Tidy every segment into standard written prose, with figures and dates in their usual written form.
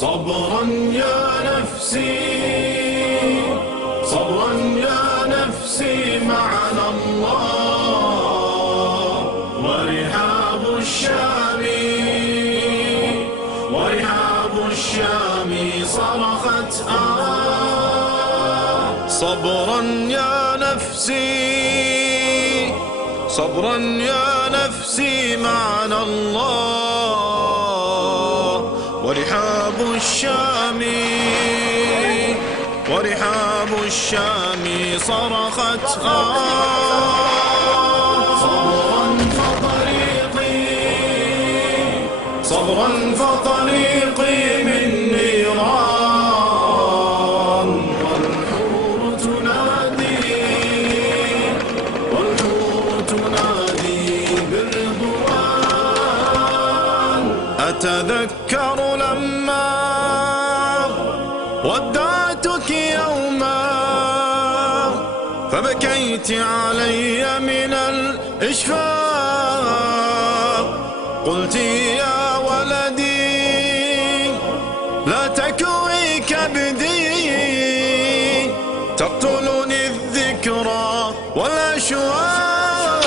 صبرا يا نفسي صبرا يا نفسي معنا الله ورحاب الشام صرخت صبرا يا نفسي صبرا يا نفسي معنا الله ورحاب الشام صرخت صبرا فطريقي من نيران والحور تنادي بالرضوان. أتذكر لما ودعتك يوما فبكيت علي من الإشفاق قلت يا ولدي لا تكوي كبدي تقتلني الذكرى والأشواق.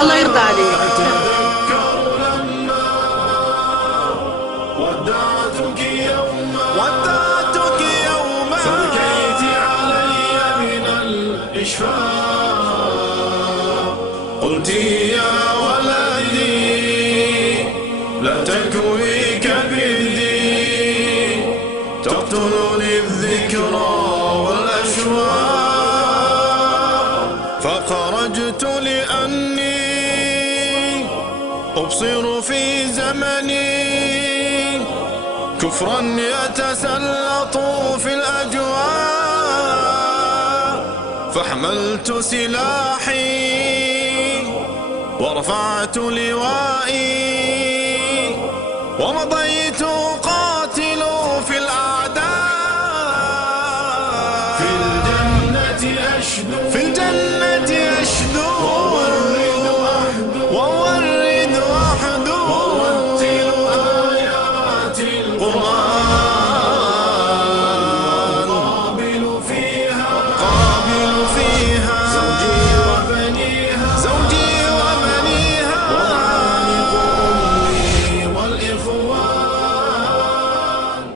الله يرضى عليك. أتذكر لما ودعتك يوما فبكيت علي من الإشفاق قلت يا ولدي لا تكوي كبدي تقتلني الذكرى والأشواق. فخرجت لأني أبصر في زمني كفرا يتسلط في الأجواء فحملت سلاحي ورفعت لوائي ومضيت